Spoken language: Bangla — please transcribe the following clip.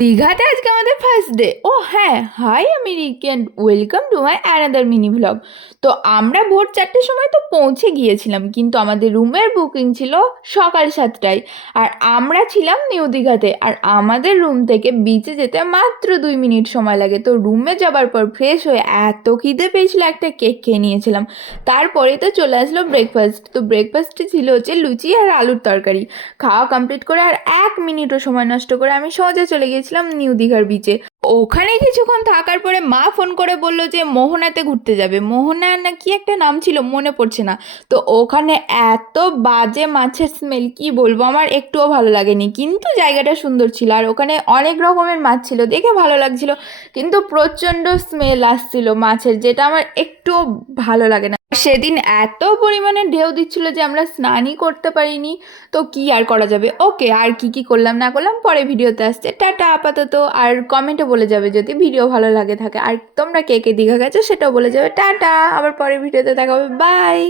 দীঘাতে আজকে আমাদের ফার্স্ট ডে। ও হ্যাঁ, hi American, welcome to my another mini vlog. তো আমরা ভোর 4টের সময় তো পৌঁছে গিয়েছিলাম, কিন্তু আমাদের রুমের বুকিং ছিল সকাল 7টায়। আর আমরা ছিলাম নিউ দীঘাতে, আর আমাদের রুম থেকে বিচে যেতে মাত্র 2 মিনিট সময় লাগে। তো রুমে যাবার পর ফ্রেশ হয়ে এত খিদে পেয়েছিল, একটা কেক খেয়ে নিয়েছিলাম। তারপরে তো চলে আসলো ব্রেকফাস্ট। তো ব্রেকফাস্টে ছিল হচ্ছে লুচি আর আলুর তরকারি। খাওয়া কমপ্লিট করে আর 1 মিনিটও সময় নষ্ট করে আমি সোজা চলে গিয়েছিলাম নিউ দীঘার বিচে। ওখানে কিছুক্ষণ থাকার পরে মা ফোন করে বলল যে মোহনাতে ঘুরতে যাবে। মোহনা না কি একটা নাম ছিল, মনে পড়ছে না। তো ওখানে এত বাজে মাছের স্মেল, কি বলবো, আমার একটুও ভালো লাগেনি, কিন্তু জায়গাটা সুন্দর ছিল আর ওখানে অনেক রকমের মাছ ছিল, দেখে ভালো লাগছিল। কিন্তু প্রচণ্ড স্মেল আসছিল মাছের, যেটা আমার একটুও ভালো লাগে না। সেদিন এত পরিমাণে ঢেউ দিচ্ছিল যে আমরা স্নানই করতে পারিনি। তো কি আর করা যাবে। ওকে, আর কি কি করলাম না করলাম পরে ভিডিওতে আসছে। টাটা আপাতত। আর কমেন্টে বলে যাবে যদি ভিডিও ভালো লাগে থাকে, আর তোমরা কে কে দীঘা গেছো সেটাও বলে যাবে। টাটা, আবার পরে ভিডিওতে দেখা হবে। বাই।